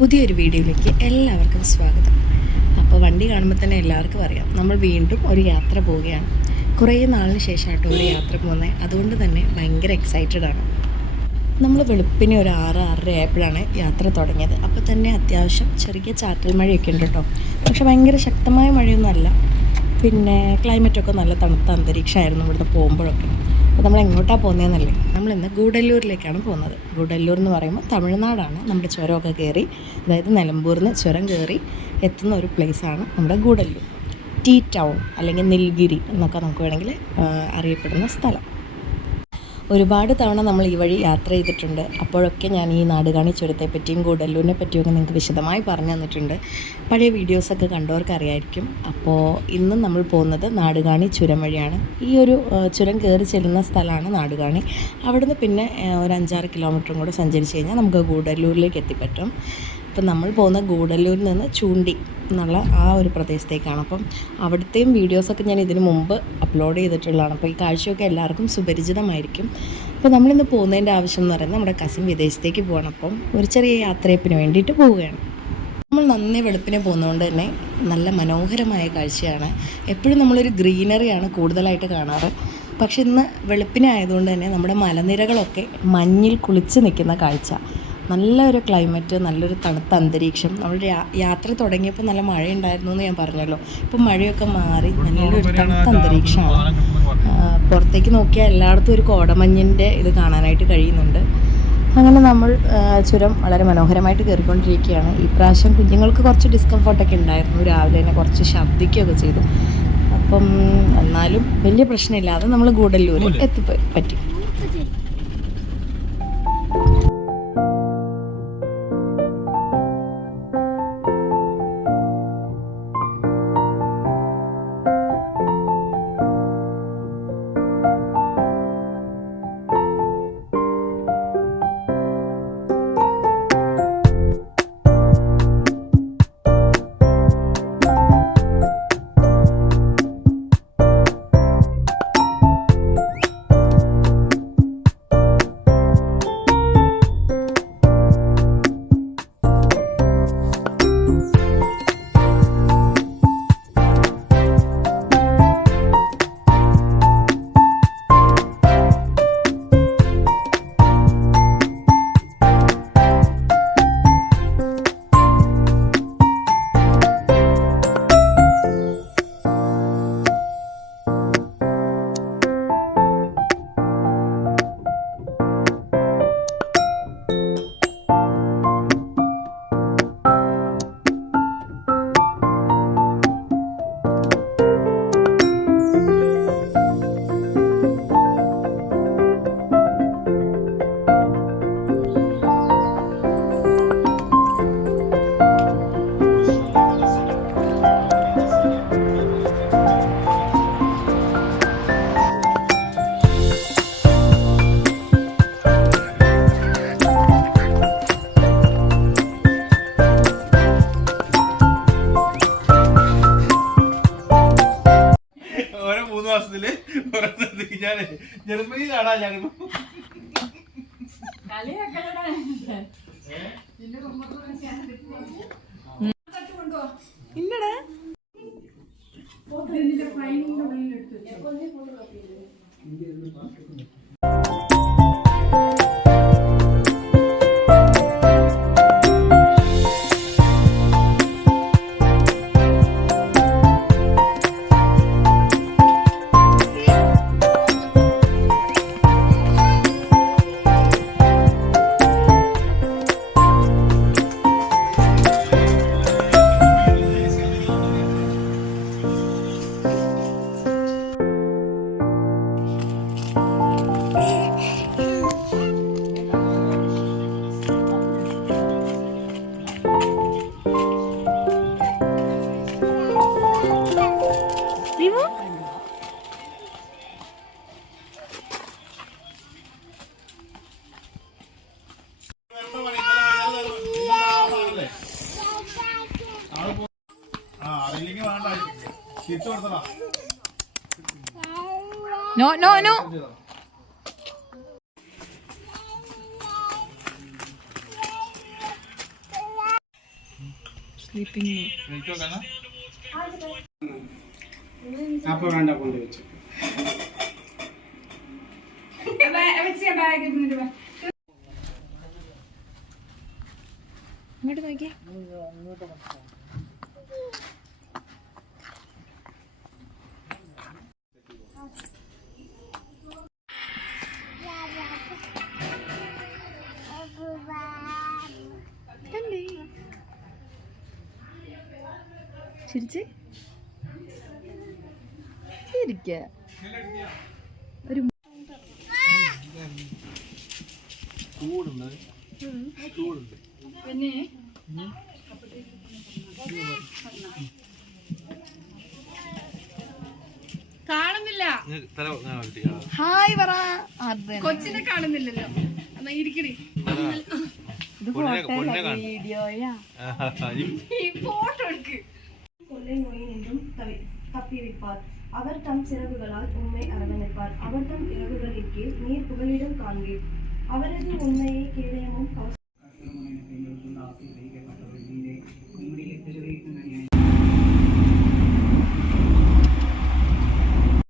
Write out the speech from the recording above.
പുതിയൊരു വീഡിയോയിലേക്ക് എല്ലാവർക്കും സ്വാഗതം. അപ്പോൾ വണ്ടി കാണുമ്പോൾ തന്നെ എല്ലാവർക്കും അറിയാം നമ്മൾ വീണ്ടും ഒരു യാത്ര പോവുകയാണ്. കുറേ നാളിന് ശേഷമായിട്ട് ഒരു യാത്ര പോകുന്നത്, അതുകൊണ്ട് തന്നെ ഭയങ്കര എക്സൈറ്റഡാണ്. നമ്മൾ വെളുപ്പിനെ ഒരു 6-6:30 ആയപ്പോഴാണ് യാത്ര തുടങ്ങിയത്. അപ്പോൾ തന്നെ അത്യാവശ്യം ചെറിയ ചാറ്റൽ മഴയൊക്കെ ഉണ്ട് കേട്ടോ. പക്ഷെ ഭയങ്കര ശക്തമായ മഴയൊന്നുമല്ല. പിന്നെ ക്ലൈമറ്റൊക്കെ നല്ല തണുത്ത അന്തരീക്ഷമായിരുന്നു ഇവിടുന്ന് പോകുമ്പോഴൊക്കെ. അപ്പോൾ നമ്മൾ എങ്ങോട്ടാണ് പോകുന്നതെന്നല്ലേ, നമ്മളിന്ന് ഗൂഡല്ലൂരിലേക്കാണ് പോകുന്നത്. ഗൂഡല്ലൂർ എന്ന് പറയുമ്പോൾ തമിഴ്നാടാണ്. നമ്മുടെ ചുരമൊക്കെ കയറി, അതായത് നിലമ്പൂരിൽ നിന്ന് ചുരം കയറി എത്തുന്ന ഒരു പ്ലേസാണ് നമ്മുടെ ഗൂഡല്ലൂർ. ടീ ടൗൺ അല്ലെങ്കിൽ നിൽഗിരി എന്നൊക്കെ നമുക്ക് വേണമെങ്കിൽ അറിയപ്പെടുന്ന സ്ഥലം. ഒരുപാട് തവണ നമ്മൾ ഈ വഴി യാത്ര ചെയ്തിട്ടുണ്ട്. അപ്പോഴൊക്കെ ഞാൻ ഈ നാടുകാണി ചുരത്തെപ്പറ്റിയും ഗൂഡല്ലൂരിനെ പറ്റിയൊക്കെ നിങ്ങൾക്ക് വിശദമായി പറഞ്ഞു തന്നിട്ടുണ്ട്. പഴയ വീഡിയോസൊക്കെ കണ്ടവർക്ക് അറിയായിരിക്കും. അപ്പോൾ ഇന്നും നമ്മൾ പോകുന്നത് നാടുകാണി ചുരം വഴിയാണ്. ഈ ഒരു ചുരം കയറി ചെല്ലുന്ന സ്ഥലമാണ് നാടുകാണി. അവിടുന്ന് പിന്നെ ഒരു 5-6 കിലോമീറ്ററും കൂടെ സഞ്ചരിച്ച് കഴിഞ്ഞാൽ നമുക്ക് ഗൂഡല്ലൂരിലേക്ക് എത്തിപ്പറ്റും. അപ്പം നമ്മൾ പോകുന്ന ഗൂഡല്ലൂരിൽ നിന്ന് ചൂണ്ടി എന്നുള്ള ആ ഒരു പ്രദേശത്തേക്കാണ്. അപ്പം അവിടുത്തെയും വീഡിയോസൊക്കെ ഞാൻ ഇതിനു മുമ്പ് അപ്ലോഡ് ചെയ്തിട്ടുള്ളതാണ്. അപ്പോൾ ഈ കാഴ്ചയൊക്കെ എല്ലാവർക്കും സുപരിചിതമായിരിക്കും. അപ്പോൾ നമ്മളിന്ന് പോകുന്നതിൻ്റെ ആവശ്യം എന്ന് പറയുന്നത് നമ്മുടെ കസിൻ വിദേശത്തേക്ക് പോകണം. അപ്പം ഒരു ചെറിയ യാത്രയപ്പിന് വേണ്ടിയിട്ട് പോവുകയാണ്. നമ്മൾ നന്നേ വെളുപ്പിനെ പോകുന്നതുകൊണ്ട് തന്നെ നല്ല മനോഹരമായ കാഴ്ചയാണ്. എപ്പോഴും നമ്മളൊരു ഗ്രീനറിയാണ് കൂടുതലായിട്ട് കാണാറ്. പക്ഷെ ഇന്ന് വെളുപ്പിനെ ആയതുകൊണ്ട് തന്നെ നമ്മുടെ മലനിരകളൊക്കെ മഞ്ഞിൽ കുളിച്ച് നിൽക്കുന്ന കാഴ്ച. നല്ലൊരു ക്ലൈമറ്റ്, നല്ലൊരു തണുത്ത അന്തരീക്ഷം. നമ്മൾ യാത്ര തുടങ്ങിയപ്പോൾ നല്ല മഴയുണ്ടായിരുന്നു എന്ന് ഞാൻ പറഞ്ഞല്ലോ. ഇപ്പം മഴയൊക്കെ മാറി നല്ലൊരു തണുത്ത അന്തരീക്ഷമാണ്. പുറത്തേക്ക് നോക്കിയാൽ എല്ലായിടത്തും ഒരു കോടമഞ്ഞിൻ്റെ ഇത് കാണാനായിട്ട് കഴിയുന്നുണ്ട്. അങ്ങനെ നമ്മൾ ചുരം വളരെ മനോഹരമായിട്ട് കയറിക്കൊണ്ടിരിക്കുകയാണ്. ഈ പ്രാവശ്യം കുഞ്ഞുങ്ങൾക്ക് കുറച്ച് ഡിസ്കംഫർട്ടൊക്കെ ഉണ്ടായിരുന്നു. രാവിലെ തന്നെ കുറച്ച് ഛർദ്ദിക്കുകയൊക്കെ ചെയ്തു. അപ്പം എന്നാലും വലിയ പ്രശ്നമില്ലാതെ നമ്മൾ ഗൂഡല്ലൂർ പറ്റി. ജർമ്മനിയിലാണോ ഞാനിപ്പോ? ഇല്ലടാ No, no, no. സ്ലീപ്പിംഗ് അപ്പൊ വേണ്ട കൊണ്ട് വെച്ചു ഇങ്ങോട്ട് നോക്കിയേ. ചിരിച്ച് ചിരിക്ക ഒരു കാണുന്നില്ല. ഹായ് പറ. കൊച്ചിനെ കാണുന്നില്ലല്ലോ. എന്നാ ഇരിക്കടി. ഇത് വീഡിയോയാ. ഫോട്ടോ എടുക്ക്. கொள்ளை நோய் என்றும் தப்பிவிப்பார். அவர் தம் சிறகுகளால் உம்மை அரவணைப்பார். அவர் தம் இறகுகளின் கீழ் நீர் புகலிடம் காண்பீர். அவரது உண்மையை கேடயமும்